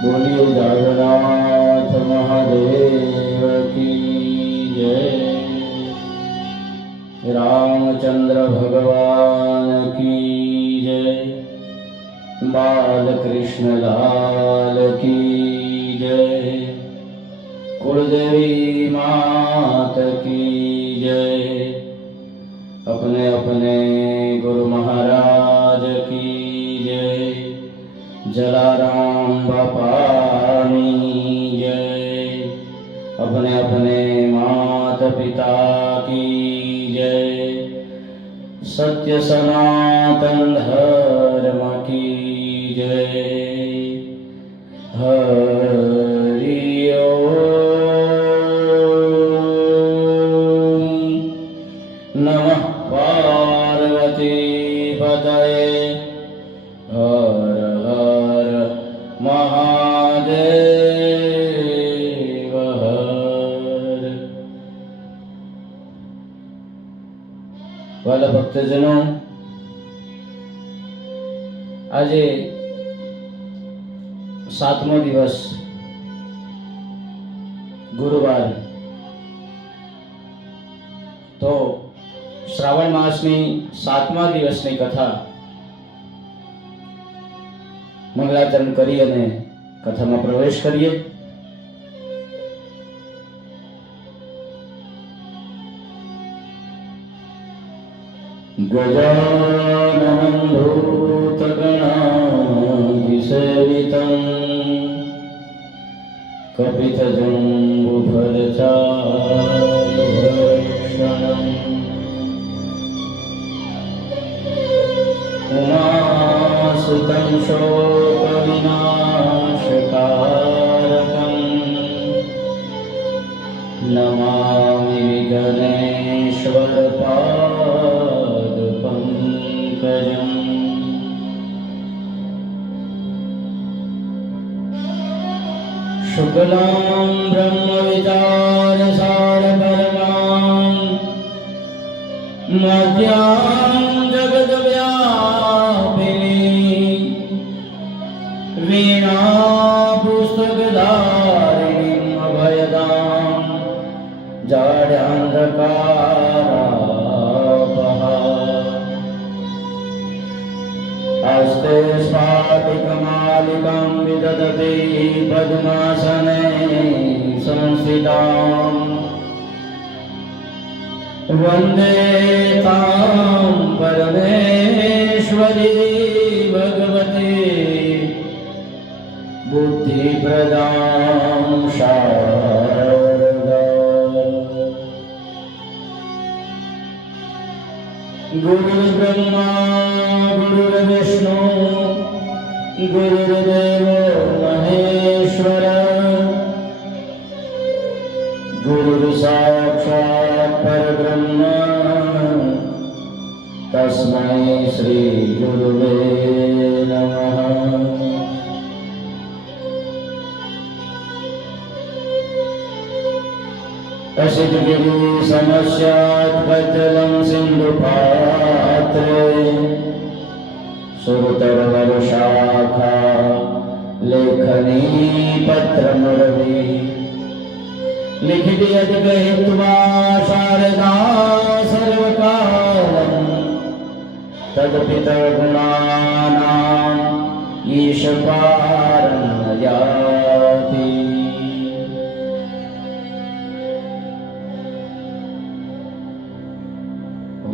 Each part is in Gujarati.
बोलिए जागन्नाथ महादेव की जय। रामचंद्र भगवान की जय। बाल कृष्ण लाल की जय। कुलदेवी मात की जय। अपने अपने गुरु महाराज की जय। जलाराम बापानी जय। अपने अपने माता पिता की जय। सत्य सनातन धर्म की जय। हरि ओम। नमः पार्वती पतये। हर हर महादेव हर। वाला भक्तजनों, આજે 7મો દિવસ ગુરુવાર, તો શ્રાવણ માસની 7મા દિવસની કથા મંગલાચરણ કરી અને કથામાં પ્રવેશ કરીએ. ગજાનન ભૂતગણાધિસેવિતં કપિતજંબુફલચારુભક્ષણં ઉમાસુतं શોકવિનાશકારકં નમામિ વિઘ્નેશ્વરપાદપંકજં. શુક્લાં બ્રહ્મવિચારસારપરમાં મધ્યાં જગદ્વ્યાપિની વીણાપુસ્તકધારિણીં અભયદાં જાડ્યાંધકારાપહા. હસ્તે સ્ફાટિકમાલિકાં વિદધતિ પદ્માસને સંસ્થિતાં. વંદે તાં પરમેશ્વરી ભગવતી બુદ્ધિપ્રદાં શારદાં. ગુરુર્બ્રહ્મા ગુરુર્વિષ્ણુ ગુરુર્દેવો મહેશ્વર. ગુરુર્સાક્ષાત પરબ્રહ્મ તસ્મૈ શ્રી ગુરુવે નમઃ. અસિતગિરિ સમસ્યાત્પજ્જલં સિંધુપાત્રે સુરતરવરશાખા લેખની પત્રમુરવી. લિખિતિ અધિગહિત્વા શારદા સર્વકાલં તદપિતર્ગુણાનાં ઈશપારં યાતિ.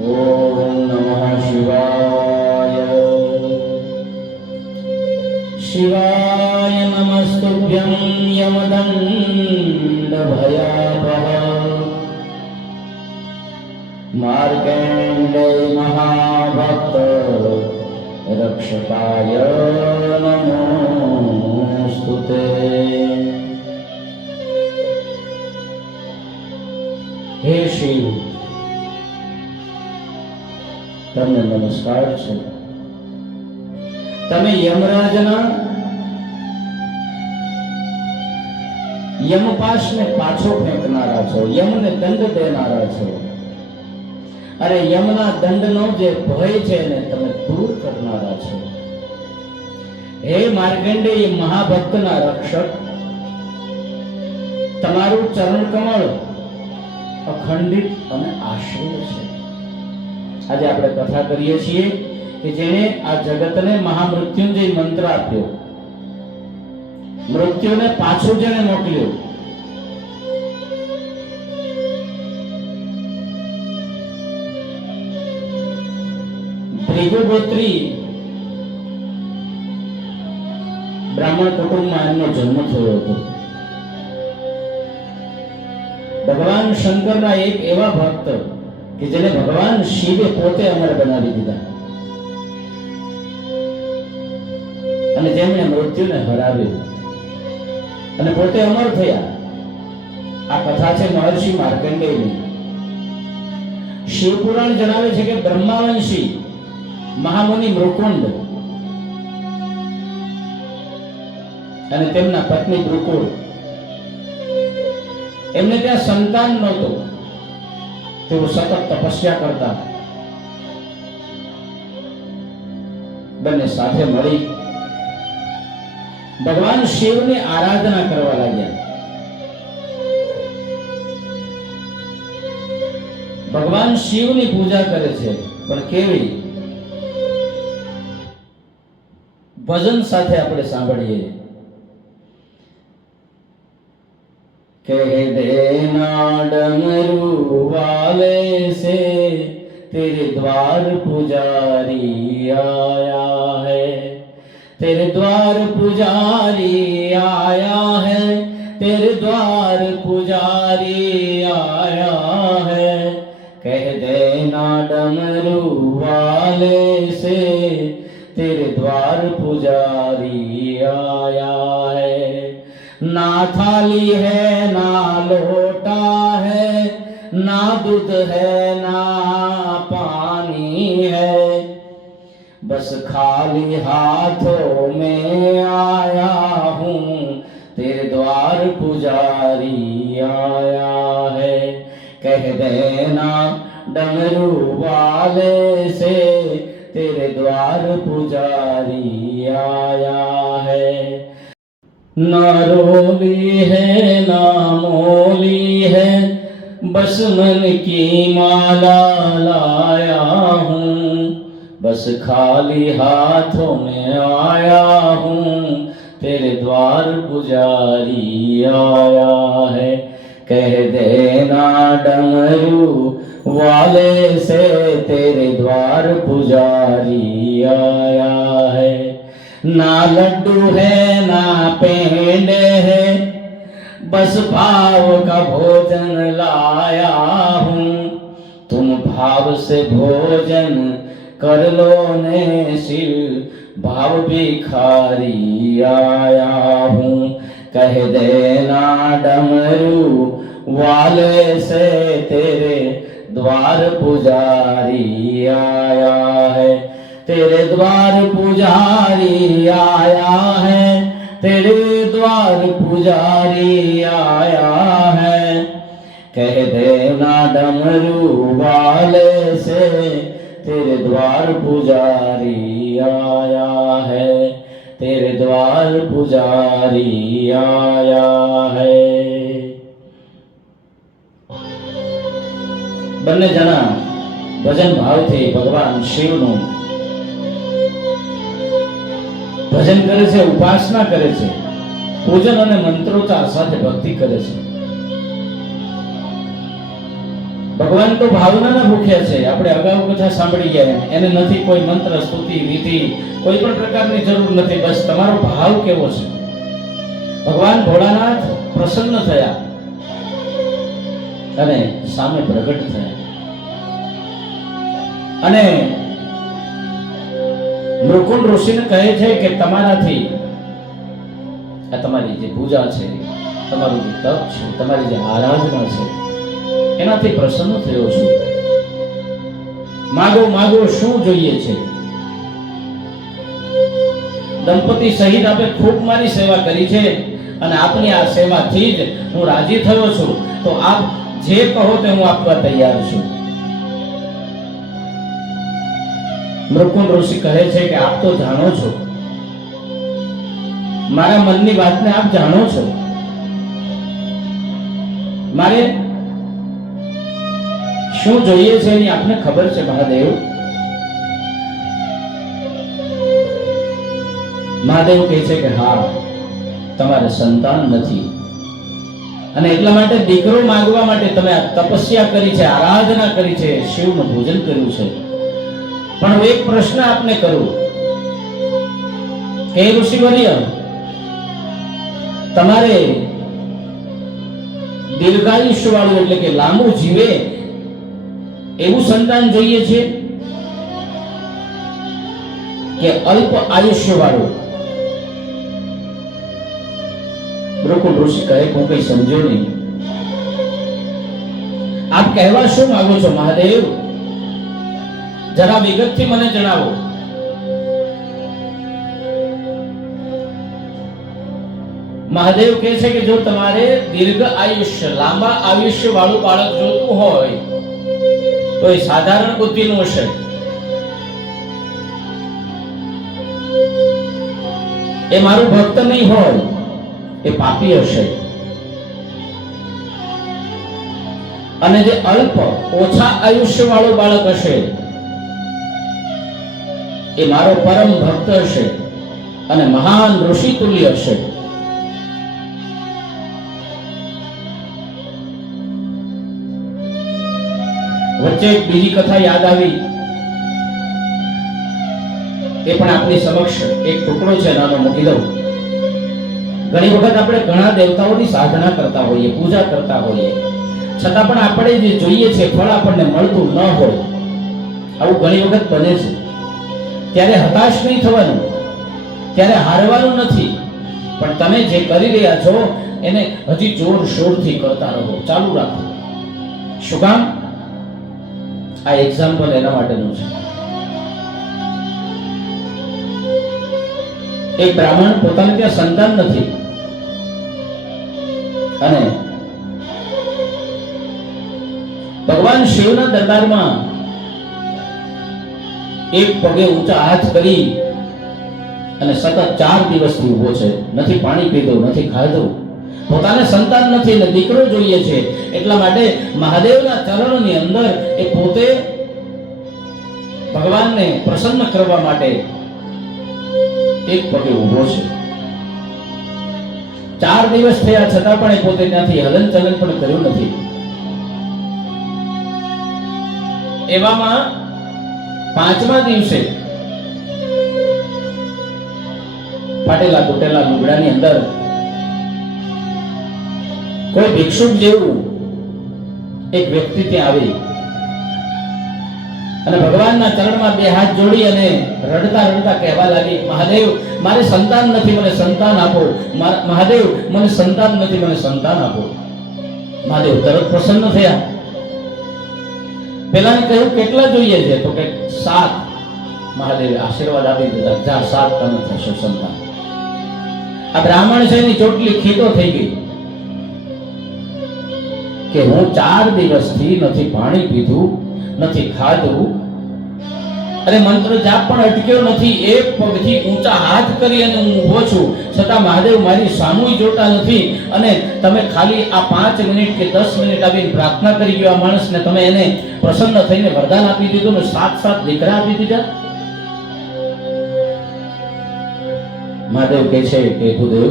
ઓમ નમઃ શિવાય. શિવાય નમસ્તુભ્યં યમદંડભયાપહ. માર્કંડેય મહાભક્ત રક્ષકાય નમોસ્તુતે. હે શિવ, તમને નમસ્કાર છે. તમે યમરાજના યમપાશને પાછો ફેંકનારા છો, યમને દંડ દેનારા છો. અરે યમના દંડનો જે ભય છે એને તમે દૂર કરનારા છો. હે માર્કંડેય મહાભક્તના રક્ષક, તમારું ચરણ કમળ અખંડિત અને આશ્રય છે. આજે આપણે કથા કરીએ છીએ કે જેણે આ જગતને મહામૃત્યુંજય મંત્ર આપ્યો, મૃત્યુને પાછું જેણે મોકલ્યો. ભૃગુગોત્રી બ્રાહ્મણ કુટુંબમાં એમનો જન્મ થયો હતો. ભગવાન શંકરના એક એવા ભક્ત કે જેને ભગવાન શિવે પોતે અમર બનાવી દીધા અને જેમણે મૃત્યુને હરાવ્યું અને પોતે અમર થયા. આ કથા છે મહર્ષિ માર્કંડેયની. શિવપુરાણ જણાવે છે કે બ્રહ્માવંશી મહામુનિ મૃકુંડ અને તેમના પત્ની ભૃકુળ, એમને ત્યાં સંતાન નહોતું. તેઓ સતત તપસ્યા કરતા. બંને સાથે મળી ભગવાન શિવની આરાધના કરવા લાગ્યા. ભગવાન શિવની પૂજા કરે છે, પણ કેવી? ભજન સાથે આપણે સાંભળીએ. कह देना डमरू वाले से तेरे द्वार पुजारी आया है, तेरे द्वार पुजारी आया है, तेरे द्वार पुजारी आया है. कह देना डमरू वाले से तेरे द्वार पुजारी आया है. ना थाली है ना लोटा है, ना दूध है ना पानी है, बस खाली हाथों में आया हूँ, तेरे द्वार पुजारी आया है. कह देना डमरू वाले से तेरे द्वार पुजारी आया है. ना रोली है ना मोली है, बस मन की माला लाया हूँ, बस खाली हाथों में आया हूँ, तेरे द्वार पुजारी आया है. कह देना डमरू वाले से तेरे द्वार पुजारी आया है. ना लड्डू है ना पेंडे है, बस भाव का भोजन लाया हूँ, तुम भाव से भोजन कर लो ने शिव, भाव भिखारी आया हूँ. कह देना डमरू वाले से तेरे द्वार पुजारी आया है, तेरे द्वार पुजारी आया है, तेरे द्वार पुजारी आया है. कह देना डमरू वाले से तेरे द्वार पुजारी आया है, तेरे द्वार पुजारी आया है. બંને જણા ભજન ભાવથી ભગવાન શિવનું ભજન કરે છે, ઉપાસના કરે છે, પૂજન અને મંત્રોચ્ચાર સાથે ભક્તિ કરે છે. ભગવાન તો ભાવનાના ભૂખ્યા છે. આપણે અગાઉ કથા સાંભળી ગયા, એને નથી કોઈ મંત્ર સ્તુતિ વિધિ કોઈ પણ પ્રકારની જરૂર નથી. બસ તમારો ભાવ કેવો છે. ભગવાન ભોળાનાથ પ્રસન્ન થયા અને સામે પ્રગટ થયા અને મૃકુંડ ઋષિને કહે છે કે તમારાથી આ તમારી જે પૂજા છે, તમારું જે તપ છે, તમારી જે આરાધના છે, એનાથી પ્રસન્ન થયો છું. માગો માગો શું જોઈએ છે? દંપતી સહિત આપે ખૂબ મારી સેવા કરી છે અને આપની આ સેવાથી જ હું રાજી થયો છું, તો આપ જે કહો તે હું આપવા તૈયાર છું. મૃકુંડ ઋષિ કહે છે કે આપ તો જાણો છો મારા મનની વાતને આપ જાણો છો. મારે શું જોઈએ છે એની આપને ખબર છે મહાદેવ. મહાદેવ કહે છે કે હા, તમારે સંતાન નથી અને એટલા માટે દીકરો માંગવા માટે તમે તપસ્યા કરી છે, આરાધના કરી છે, શિવનું પૂજન કર્યું છે. પણ હું એક પ્રશ્ન આપને કરું કે ઋષિવર્ય, તમારે દીર્ઘાયુષ્ય વાળું એટલે કે લાંબુ જીવે એવું સંતાન જોઈએ છે કે અલ્પ આયુષ્ય વાળું? બ્રહ્મકુંડ ઋષિ કહે હું કઈ સમજો નહીં. આપ કહેવા શું માંગો છો મહાદેવ? જરા વિગતથી મને જણાવો. મહાદેવ કહે છે કે જો તમારે દીર્ઘ આયુષ્ય, લાંબા આયુષ્ય વાળું બાળક જોતું હોય તો એ સાધારણ બુદ્ધિનું હશે. એ મારું ભક્ત નહીં હોય, એ પાપી હશે. અને જે અલ્પ ઓછા આયુષ્ય વાળું બાળક હશે એ મારો પરમ ભક્ત હશે અને મહાન ઋષિ તુલ્ય હશે. વચ્ચે એક બીજી કથા યાદ આવી, એ પણ આપની સમક્ષ એક ટુકડો છે, નાનો મૂકી દઉં. ઘણી વખત આપણે ઘણા દેવતાઓની સાધના કરતા હોઈએ, પૂજા કરતા હોઈએ, છતાં પણ આપણે જે જોઈએ છે ફળ આપણને મળતું ન હોય. આવું ઘણી વખત બને છે. ત્યારે હતાશ નહીં થવાનું, ત્યારે હારવાનું નથી, પણ તમે જે કરી રહ્યા છો એને હજી જોર શોરથી કરતા રહો, ચાલુ રાખો. શું કામ? આ એક્ઝામ્પલ એના માટેનું છે. એક બ્રાહ્મણ પોતાને ત્યાં સંતાન નથી અને ભગવાન શિવના દરબારમાં એક પગે ઊંચા હાથ કરી અને સતત 4 દિવસથી ઊભો છે. નથી પાણી પીધું, નથી ખાધું. પોતાને સંતાન નથી ને દીકરો જોઈએ છે. એટલા માટે મહાદેવના ચરણોની અંદર એ પોતે ભગવાનને પ્રસન્ન કરવા માટે એક પગે ઊભો છે. 4 દિવસ થયા છતાં પણ એ પોતે ત્યાંથી હલનચલન પણ કર્યું નથી. એવામાં 5મા દિવસે ફાટેલા તૂટેલા લુગડાની અંદર કોઈ ભિક્ષુક જેવું એક વ્યક્તિ ત્યાં આવી અને ભગવાનના ચરણમાં 2 હાથ જોડી અને રડતા રડતા કહેવા લાગી, મહાદેવ મારે સંતાન નથી, મને સંતાન આપો. મહાદેવ મને સંતાન નથી, મને સંતાન આપો. મહાદેવ તરત પ્રસન્ન થયા. પેલાને કહ્યું કેટલા જોઈએ છે? તો કે 7. મહાદેવે આશીર્વાદ આપી દીધા, જા 7 તને થશે સંતાન. આ બ્રાહ્મણ છે એની ચોટલી ખીતો થઈ ગઈ કે હું 4 દિવસથી નથી પાણી પીધું, નથી ખાધું અને મંત્ર જાપ પણ અટક્યો નથી. એક પગથી ઊંચા હાથ કરી અને હું ઊભો છું, છતાં મહાદેવ મારી સામુય જોતા નથી. અને તમે ખાલી આ 5 મિનિટ કે 10 મિનિટ આવીને પ્રાર્થના કરી ગયો આ માણસને, તમે એને પ્રસન્ન થઈને વરદાન આપી દીધું ને 7 દીકરા આપી દીધા. મહાદેવ કહે છે કે ભૂદેવ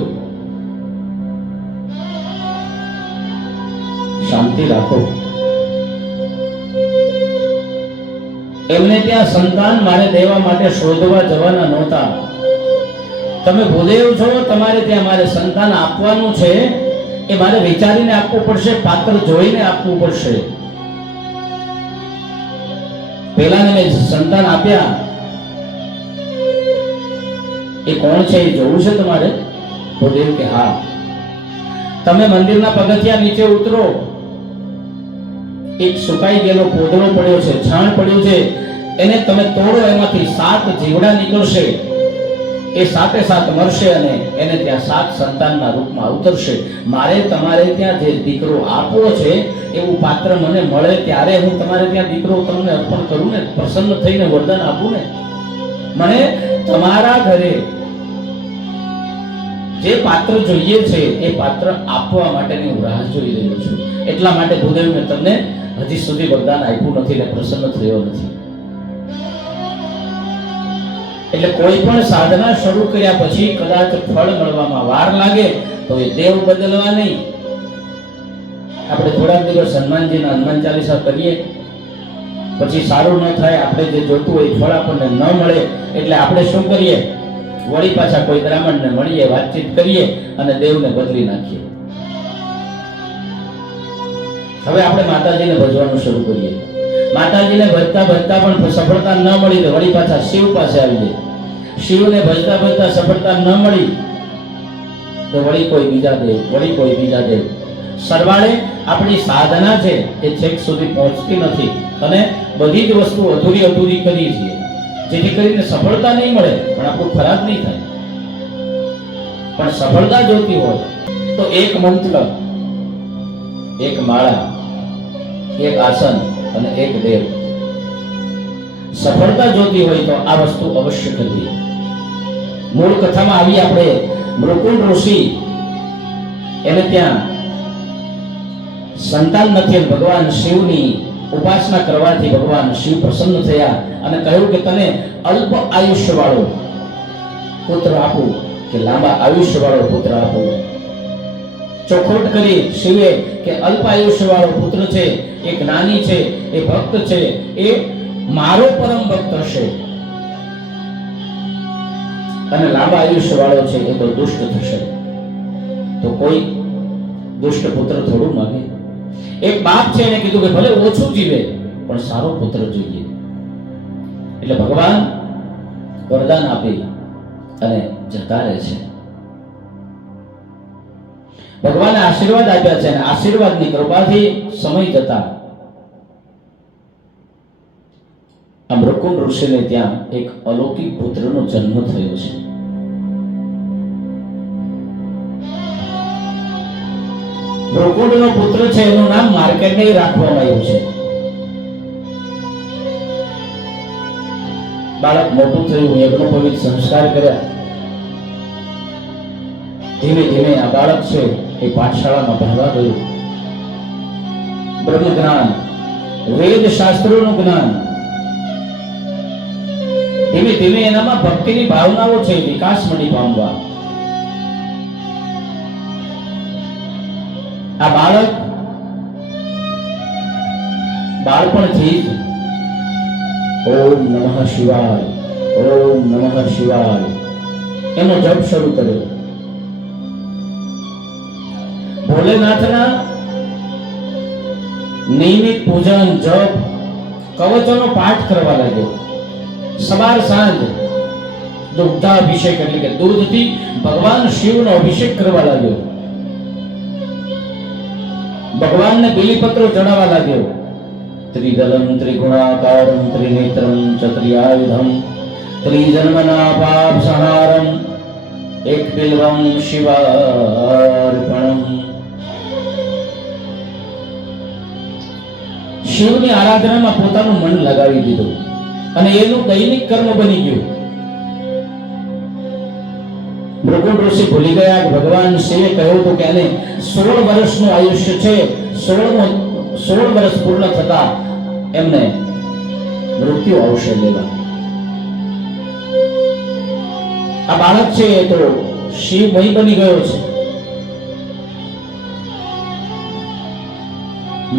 શાંતિ રાખો. એમને ત્યાં સંતાન મારે દેવા માટે શોધવા જવાના નહોતા. તમે ભૂદેવ છો, તમારે ત્યાં મારે સંતાન આપવાનું છે. એ મારે વિચારીને આપવું પડશે, પાત્ર જોઈને આપવું પડશે. પેલાને મેં સંતાન આપ્યા, એ કોણ છે એ જોવું છે તમારે? ભૂદેવ કે હા. તમે મંદિરના પગથિયા નીચે ઉતરો, એક સુકાઈ ગયેલો પોદળો પડ્યો છે, છાણ પડ્યું છે, એને તમે તોડો, એમાંથી 7 જીવડા નીકળશે. એ 7 મરશે અને એને ત્યાં 7 સંતાનના રૂપમાં ઉતરશે. મારે તમારે ત્યાં જે દીકરો આપવો છે એવું પાત્ર મને મળે ત્યારે હું તમારે ત્યાં દીકરો તમને અર્પણ કરું ને, પ્રસન્ન થઈને વરદાન આપું ને. મને તમારા ઘરે જે પાત્ર જોઈએ છે એ પાત્ર આપવા માટેની હું રાહ જોઈ રહ્યો છું. એટલા માટે ભૂદેવ મેં તમને હજી સુધી વરદાન આપ્યું નથી ને પ્રસન્ન થયો નથી. એટલે કોઈ પણ સાધના શરૂ કર્યા પછી કદાચ ફળ મળવામાં વાર લાગે તો એ દેવ બદલવા નહીં. આપણે થોડાક દિવસ હનુમાનજીના હનુમાન ચાલીસા કરીએ, પછી સારું ન થાય, આપણે જે જોતું હોય ફળ આપણને ન મળે, એટલે આપણે શું કરીએ, વળી પાછા કોઈ બ્રાહ્મણને મળીએ, વાતચીત કરીએ અને દેવને બદલી નાખીએ. હવે આપણે માતાજીને ભજવાનું શરૂ કરીએ. માતાજીને ભજતા ભજતા પણ સફળતા ન મળી તો વળી પાછા શિવ પાસે આવીએ. શિવને ભજતા ભજતા સફળતા ન મળી તો વળી કોઈ બીજા દેવ, વળી કોઈ બીજા દેવ. સરવાળે આપણી સાધના છે એ છેક સુધી પહોંચતી નથી અને બધી જ વસ્તુ અધૂરી અધૂરી કરી છે, જેથી કરીને સફળતા નહીં મળે પણ આપણું ખરાબ નહીં થાય. પણ સફળતા જોતી હોય તો એક મંત્ર, એક માળા, એક આસન અને એક દેવ. સફળતા જોતી હોય તો આ વસ્તુ અવશ્ય કરવી. મૂળ કથામાં આવી આપણે મૃકુંડ ઋષિ, એને ત્યાં સંતાન નથી, ભગવાન શિવની ઉપાસના કરવાથી ભગવાન શિવ પ્રસન્ન થયા અને કહ્યું કે તને અલ્પ આયુષ્ય વાળો પુત્ર આપું, કે લાંબા આયુષ્ય વાળો પુત્ર આપું. ચોખવટ કરી શિવે કે અલ્પ આયુષ્ય વાળો પુત્ર છે, એ જ્ઞાની છે, એ ભક્ત છે, એ મારો પરમ ભક્ત હશે, અને લાંબા આયુષ્ય વાળો છે એ તો દુષ્ટ થશે. તો કોઈ દુષ્ટ પુત્ર થોડું માંગે. એક બાપ છે, એને કીધું કે ભલે ઓછું જીવે પણ સારો પુત્ર જોઈએ. એટલે ભગવાન વરદાન આપી અને જતા રહે છે. ભગવાને આશીર્વાદ આપ્યા છે અને આશીર્વાદની કૃપાથી સમય જતા આ મૃકુંડ ઋષિને ત્યાં એક અલૌકિક પુત્રનો જન્મ થયો છે. મૃકુંડનો પુત્ર છે, એનું નામ માર્કંડેય રાખવામાં આવ્યું છે. બાળક મોટું થયું, યજ્ઞોપવિત સંસ્કાર કર્યા. ધીમે ધીમે આ બાળક છે એ પાઠશાળામાં ભણવા ગયું. બ્રહ્મ જ્ઞાન, વેદ શાસ્ત્રોનું જ્ઞાન, ધીમે ધીમે એનામાં ભક્તિની ભાવનાઓ છે વિકાસ મળી પામવા. આ બાળક બાળપણથી જ ઓમ નમઃ શિવાય, ઓમ નમઃ શિવાય એનો જપ શરૂ કર્યો. ભોલેનાથના નિયમિત પૂજન, જપ, કવચોનો પાઠ કરવા લાગ્યો. સવાર સાંજ દુગ્ધાભિષેક એટલે કે દૂધથી ભગવાન શિવનો અભિષેક કરવા લાગ્યો. ભગવાનને બીલીપત્રો ચડાવવા લાગ્યો. ત્રિદલમ ત્રિગુણાકારમ ત્રિનેત્રમ ચત્રિયાયુધમ ત્રિજન્મના પાપ સંહારમ એક બિલ્વમ શિવાર્પણમ. શિવની આરાધનામાં પોતાનું મન લગાવી દીધું અને એનું દૈનિક કર્મ બની ગયું. મૃકુંડ ઋષિ ભૂલી ગયા કે ભગવાન શિવે કહ્યું હતું કે એને 16 વર્ષનું આયુષ્ય છે, 16 વર્ષ પૂર્ણ થતા એમને મૃત્યુ આવશે લેવા. આ બાળક છે એ તો શિવમય બની ગયો છે.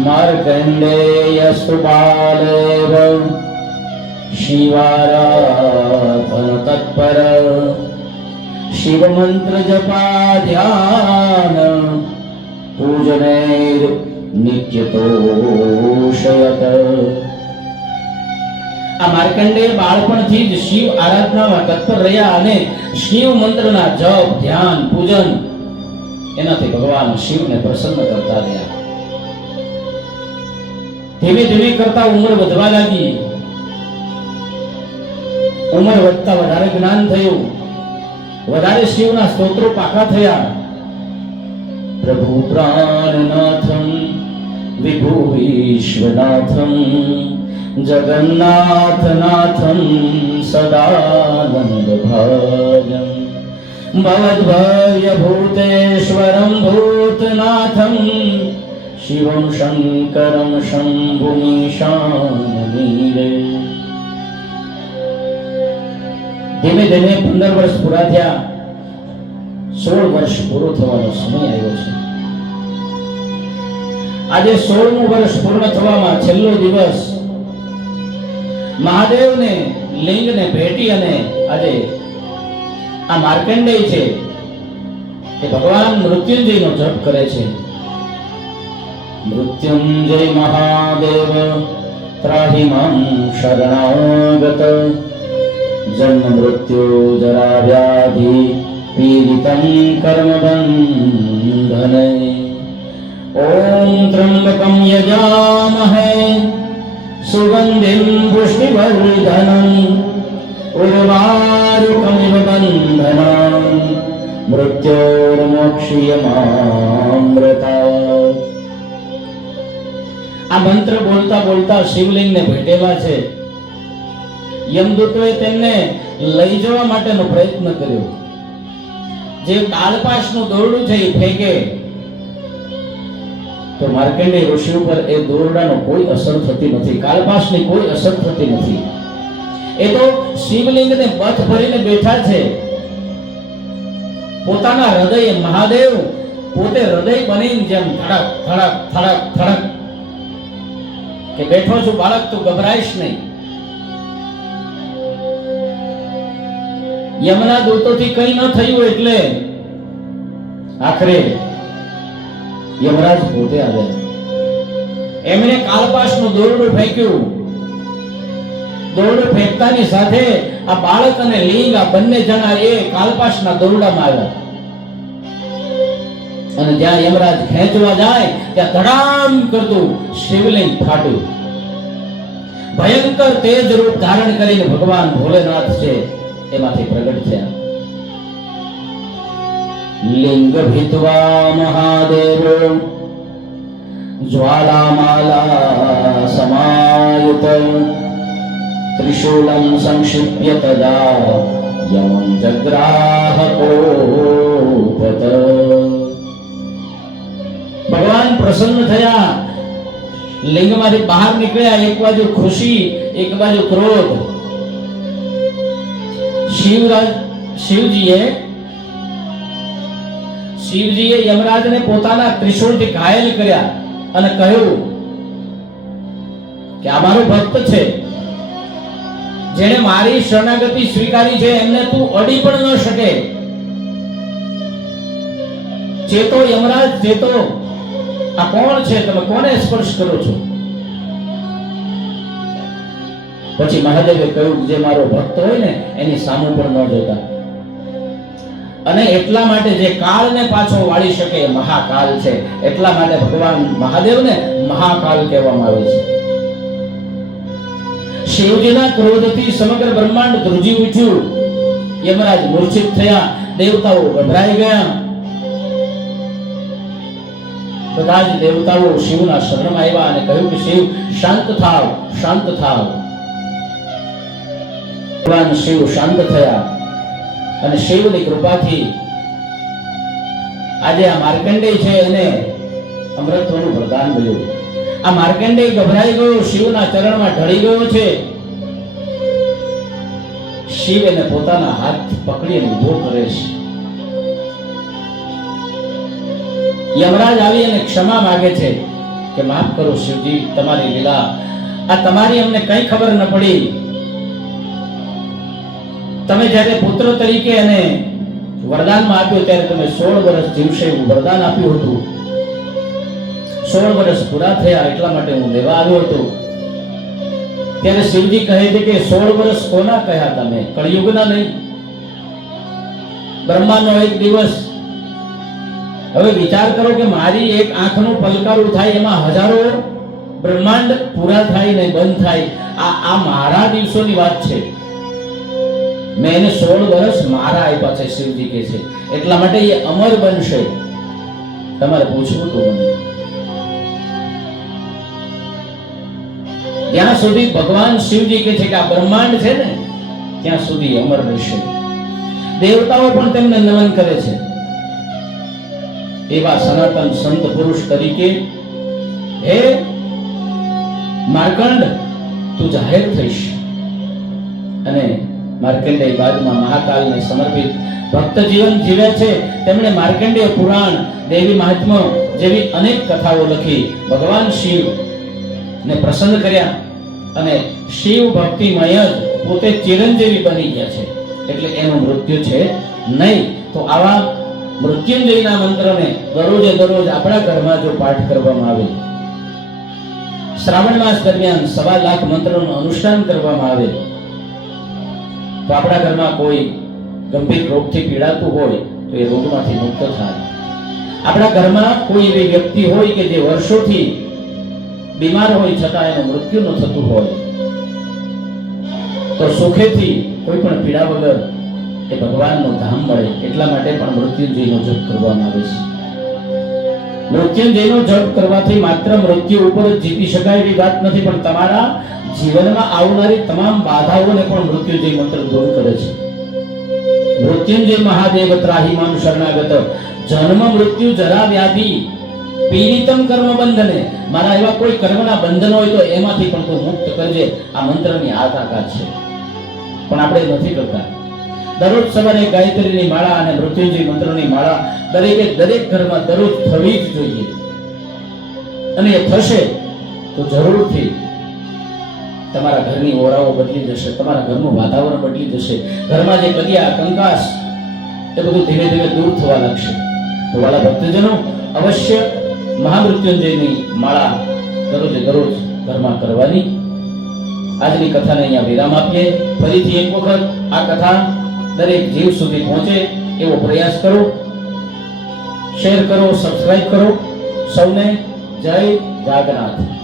માર્કંડેયસ્તુ બાલેવ શિવારાધન તત્પર શિવ મંત્ર જપા ધ્યાન પૂજનેર નિત્યતોષયત. આ માર્કંડેય બાળપણથી જ શિવ આરાધનામાં તત્પર રહ્યા અને શિવ મંત્રના જપ, ધ્યાન, પૂજન એનાથી ભગવાન શિવને પ્રસન્ન કરતા રહ્યા. ધીમે ધીમે કરતા ઉંમર વધવા લાગી. ઉંમર વધતા વધારે જ્ઞાન થયું, વધારે શિવના સ્તોત્રો પાકા થયા. પ્રભુ પ્રાણનાથમ વિભુ વિશ્વનાથમ જગન્નાથ નાથમ સદાનંદ ભાજમ भवद्भव्य भूतेश्वरं भूतनाथं शिवं शंकरं शंभुमीशानमीरे। ધીમે ધીમે 15 વર્ષ પૂરા થયા, 16 વર્ષ પૂરો થવાનો સમય આવ્યો છે। આજે 16મું વર્ષ પૂર્ણ થવામાં છેલ્લો દિવસ મહાદેવને લિંગને ભેટી અને આજે આ માર્કંડેય છે એ ભગવાન મૃત્યુંજયનો જપ કરે છે। મૃત્યુંજય મહાદેવ ત્રાહિ માં શરણાગત जन्म मृत्यु जरा व्याधि पीडितं कर्म बंधने। ओम त्र्यंबकं यजामहे सुगंधिं पुष्टिवर्धनम् उर्वारुकमिव बन्धनान् मृत्योर्मोक्षयमामृता। આ મંત્ર બોલતા બોલતા શિવલિંગને ભેટેલા છે। યમદૂતોએ તેમને લઈ જવા માટેનો પ્રયત્ન કર્યો। જે કાળપાશનું દોરડું છે એ ફેંકે તો માર્કંડેય ઋષિ ઉપર એ દોરડાનો કોઈ અસર થતી નથી, કાળપાશની કોઈ અસર થતી નથી। એ તો શિવલિંગને બથ ભરીને બેઠા છે। પોતાના હૃદય મહાદેવ પોતે હૃદય બનીને જેમ ધડક ધડક ધડક ધડક કે બેઠો છું બાળક, તું ગભરાઈશ નહીં। યમના દૂતોથી કંઈ ન થયું એટલે આખરે યમરાજ પોતે આવ્યા। એમણે કાળપાશનું દોરડું ફેંક્યું। દોરડું ફેંકતાની સાથે આ બાળક અને લિંગ આ બંને જણા એ કાળપાશના દોરડામાં આવ્યા અને જ્યાં યમરાજ ખેંચવા જાય ત્યાં ધડામ કરતું શિવલિંગ ફાટ્યું। ભયંકર તેજ રૂપ ધારણ કરીને ભગવાન ભોલેનાથ છે એમાંથી પ્રગટ થયા। લિંગ ભીત્વા મહાદેવ જ્વાલામાલા સમાયુત ત્રિશૂલં સંક્ષિપ્ય તદા યમં જગ્રાહ કોપત। ભગવાન પ્રસન્ન થયા, લિંગમાંથી બહાર નીકળ્યા। એક બાજુ ખુશી, એક બાજુ ક્રોધ। શિવજીએ યમરાજને પોતાના ત્રિશૂળથી ઘાયલ કર્યા અને કહ્યું કે આ મારો ભક્ત છે, જેણે મારી શરણાગતિ સ્વીકારી છે, એમને તું અડી પણ ન શકે। ચેતો યમરાજ, ચેતો, આ કોણ છે? તમે કોને સ્પર્શ કરો છો? પછી મહાદેવે કહ્યું જે મારો ભક્ત હોય ને એની સામું પણ ન જોતા। અને એટલા માટે જે કાળને પાછો વાળી શકે એ મહાકાલ છે, એટલા માટે ભગવાન મહાદેવને મહાકાલ કહેવામાં આવે છે। શિવજીના ક્રોધથી સમગ્ર બ્રહ્માંડ ધ્રુજી ઉઠ્યું। યમરાજ મૂર્છિત થયા, દેવતાઓ ગભરાઈ ગયા। બધા જ દેવતાઓ શિવના શરણમાં આવ્યા અને કહ્યું કે શિવ શાંત થાવ, શાંત થાવ। ભગવાન શિવ શાંત થયા અને શિવની કૃપાથી આજે આ માર્કંડેય છે એને અમૃતત્વનું વરદાન મળ્યું। આ માર્કંડેય ગભરાઈ ગયો, શિવના ચરણમાં ઢળી ગયો છે। શિવ એને પોતાના હાથ પકડીને ઊભો કરે છે। યમરાજ આવી અને ક્ષમા માંગે છે કે માફ કરો શિવજી, તમારી લીલા, આ તમારી અમને કઈ ખબર ન પડી। તમે જ્યારે પુત્ર તરીકે એને વરદાનમાં આપ્યું ત્યારે તમે 16 વર્ષ જીવશે એવું વરદાન આપ્યું હતું। 16 વર્ષ પૂરા થયા એટલા માટે હું લેવા આવ્યો હતો। ત્યારે શિવજી કહે છે કે 16 વર્ષ કોના કહ્યા તમે? કળિયુગના નહીં, બ્રહ્માનો એક દિવસ। હવે વિચાર કરો કે મારી એક આંખનું પલકારું થાય એમાં હજારો બ્રહ્માંડ પૂરા થાય ને બંધ થાય। આ મારા દિવસોની વાત છે। મેં એને 16 વર્ષ મારા આપ્યા છે, શિવજી કહે છે, એટલા માટે એ અમર બનશે। તમારે પૂછવું તો મને, જ્યાં સુધી ભગવાન શિવજી કહે છે કે આ બ્રહ્માંડ છે ને ત્યાં સુધી અમર રહેશે। દેવતાઓ પણ તેમને નમન કરે છે. એવા સનાતન સંત પુરુષ તરીકે હે માર્કંડ, તું જાહેર થઈશ. અને માર્કંડેય બાદમાં મહાકાલને સમર્પિત ભક્ત જીવન જીવે છે. તેમણે માર્કંડેય પુરાણ, દેવી મહાત્મ્ય જેવી અનેક કથાઓ લખી ભગવાન શિવ ને પ્રસન્ન કર્યા અને શિવ ભક્તિમય જ પોતે ચિરંજીવી બની ગયા છે. એટલે એનું મૃત્યુ છે નહીં. તો આવા મૃત્યુંજયના મંત્રને દરરોજે દરરોજ આપણા ઘરમાં જો પાઠ કરવામાં આવે, શ્રાવણ માસ દરમિયાન 1.25 લાખ મંત્રનું અનુષ્ઠાન કરવામાં આવે, તો આપણા ઘરમાં કોઈ ગંભીર રોગથી પીડાતું હોય તો એ રોગમાંથી મુક્ત થાય. આપણા ઘરમાં કોઈ એવી વ્યક્તિ હોય કે જે વર્ષોથી બીમાર હોય છતાં એનું મૃત્યુ ન થતું હોય, તો સુખેથી કોઈ પણ પીડા વગર એ ભગવાનનું ધામ મળે. એટલા માટે પણ મૃત્યુંજયનો જપ કરવામાં આવે છે. મૃત્યુંજયનો જપ કરવાથી માત્ર મૃત્યુ ઉપર જ જીતી શકાય એવી વાત નથી, પણ તમારા જીવનમાં આવનારી તમામ બાધાઓને પણ મૃત્યુંજય મંત્ર દૂર કરે છે. મૃત્યુંજય મહાદેવ ત્રાહિમામ શરણાગત, જન્મ મૃત્યુ જરા વ્યાધિ પીડિતમ કર્મ બંધને, મારા એવા કોઈ કર્મના બંધન હોય તો એમાંથી પણ તું મુક્ત કરજે. આ મંત્રની આ તાકાત છે, પણ આપણે નથી કરતા. દરરોજ સવારે ગાયત્રીની માળા અને મૃત્યુંજય મંત્રની માળા દરેક ઘરમાં દરરોજ થવી જ જોઈએ. અને એ થશે તો જરૂરથી તમારા ઘરની ઓરાઓ બદલી જશે, તમારા ઘરનું વાતાવરણ બદલી જશે. ઘરમાં જે કલિયા કંકાસ એ બધું ધીરે ધીરે દૂર થવા લાગશે. તો વાલા ભક્તજનો, અવશ્ય મહામૃત્યુંજયની માળા દરરોજે દરરોજ ઘરમાં કરવાની. આજની કથાને અહીંયા વિરામ આપીએ. ફરીથી એક વખત આ કથા દરેક જીવ સુધી પહોંચે એવો પ્રયાસ કરો, શેર કરો, સબસ્ક્રાઇબ કરો. સૌને જય જાગન્નાથ.